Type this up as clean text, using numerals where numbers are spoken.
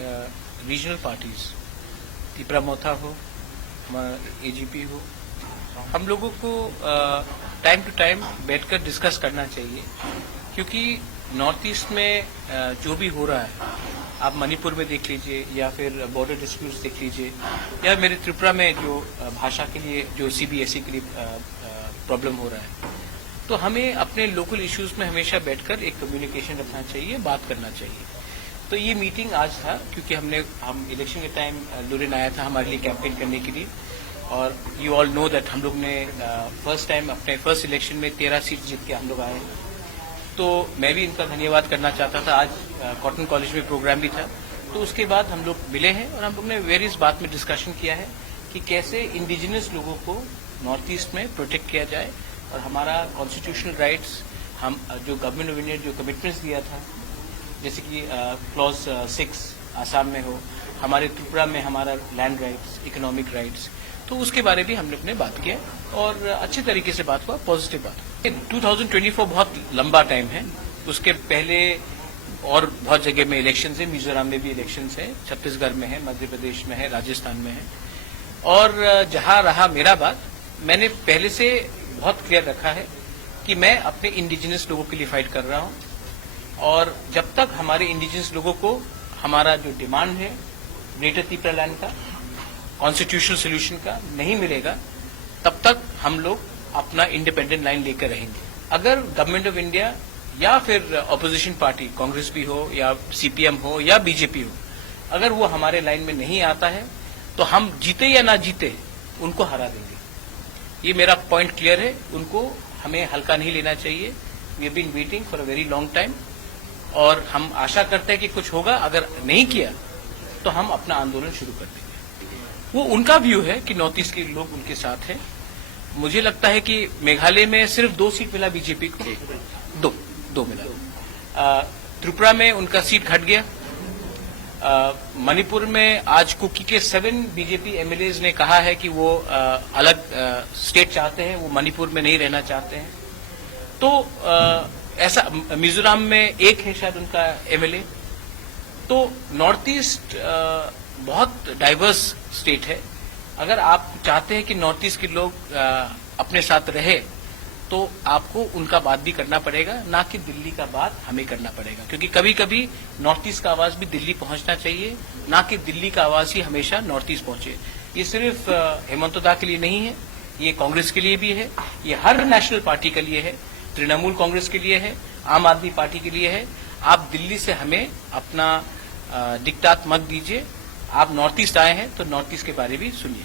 Regional parties, Tipra मोथा हो, हमारा AGP हो, हम लोगों को टाइम टू टाइम बैठकर डिस्कस करना चाहिए, क्योंकि नॉर्थ ईस्ट में जो भी हो रहा है, आप मणिपुर में देख लीजिए या फिर बॉर्डर डिस्प्यूट्स देख लीजिए, या मेरे त्रिपुरा में जो भाषा के लिए जो सीबीएसई के लिए प्रॉब्लम हो रहा है, तो हमें अपने लोकल इश्यूज में हमेशा बैठकर एक कम्युनिकेशन रखना चाहिए, बात करना चाहिए। तो ये मीटिंग आज था, क्योंकि हम इलेक्शन के टाइम लुरिन आया था हमारे लिए कैंपेन करने के लिए, और यू ऑल नो दैट हम लोग ने फर्स्ट टाइम अपने फर्स्ट इलेक्शन में 13 सीट जीत के हम लोग आए। तो मैं भी इनका धन्यवाद करना चाहता था। आज कॉटन कॉलेज में प्रोग्राम भी था, तो उसके बाद हम लोग मिले हैं और हम लोग ने वेरियस बात में डिस्कशन किया है कि कैसे इंडिजिनस लोगों को नॉर्थ ईस्ट में प्रोटेक्ट किया जाए, और हमारा कॉन्स्टिट्यूशनल राइट्स, हम जो गवर्नमेंट ऑफ इंडिया जो कमिटमेंट्स दिया था, जैसे कि क्लॉज 6 आसाम में हो, हमारे त्रिपुरा में हमारा लैंड राइट्स, इकोनॉमिक राइट्स, तो उसके बारे में हम लोग ने बात किया और अच्छे तरीके से बात हुआ, पॉजिटिव बात हुआ। 2024 बहुत लंबा टाइम है, उसके पहले और बहुत जगह में इलेक्शन है, मिजोरम में भी इलेक्शन है, छत्तीसगढ़ में है, मध्य प्रदेश में है, राजस्थान में है, और जहां रहा मेरा बात, मैंने पहले से बहुत क्लियर रखा है कि मैं अपने इंडिजिनस लोगों के लिए फाइट कर रहा हूं, और जब तक हमारे इंडिजिनस लोगों को हमारा जो डिमांड है ग्रेटर त्रिपुरा लैंड का, कॉन्स्टिट्यूशनल सोल्यूशन का नहीं मिलेगा, तब तक हम लोग अपना इंडिपेंडेंट लाइन लेकर रहेंगे। अगर गवर्नमेंट ऑफ इंडिया या फिर अपोजिशन पार्टी, कांग्रेस भी हो या सीपीएम हो या बीजेपी हो, अगर वो हमारे लाइन में नहीं आता है, तो हम जीते या ना जीते उनको हरा देंगे। ये मेरा पॉइंट क्लियर है, उनको हमें हल्का नहीं लेना चाहिए। We have been waiting for a very long time, और हम आशा करते हैं कि कुछ होगा। अगर नहीं किया तो हम अपना आंदोलन शुरू कर देंगे। वो उनका व्यू है कि नॉर्थ ईस्ट के लोग उनके साथ हैं। मुझे लगता है कि मेघालय में सिर्फ 2 सीट मिला बीजेपी को, दो मिला। त्रिपुरा में उनका सीट घट गया। मणिपुर में आज कुकी के 7 बीजेपी एमएलएज ने कहा है कि वो अलग स्टेट चाहते हैं, वो मणिपुर में नहीं रहना चाहते हैं। तो ऐसा मिजोरम में एक है शायद उनका एमएलए। तो नॉर्थ ईस्ट बहुत डाइवर्स स्टेट है। अगर आप चाहते हैं कि नॉर्थ ईस्ट के लोग अपने साथ रहे, तो आपको उनका बात भी करना पड़ेगा, ना कि दिल्ली का बात हमें करना पड़ेगा, क्योंकि कभी कभी नॉर्थ ईस्ट का आवाज भी दिल्ली पहुंचना चाहिए, ना कि दिल्ली का आवाज ही हमेशा नॉर्थ ईस्ट पहुंचे। ये सिर्फ हेमंत दा के लिए नहीं है, ये कांग्रेस के लिए भी है, ये हर नेशनल पार्टी के लिए है, तृणमूल कांग्रेस के लिए है, आम आदमी पार्टी के लिए है। आप दिल्ली से हमें अपना डिक्टाट मत दीजिए। आप नॉर्थ ईस्ट आए हैं तो नॉर्थ ईस्ट के बारे में सुनिए।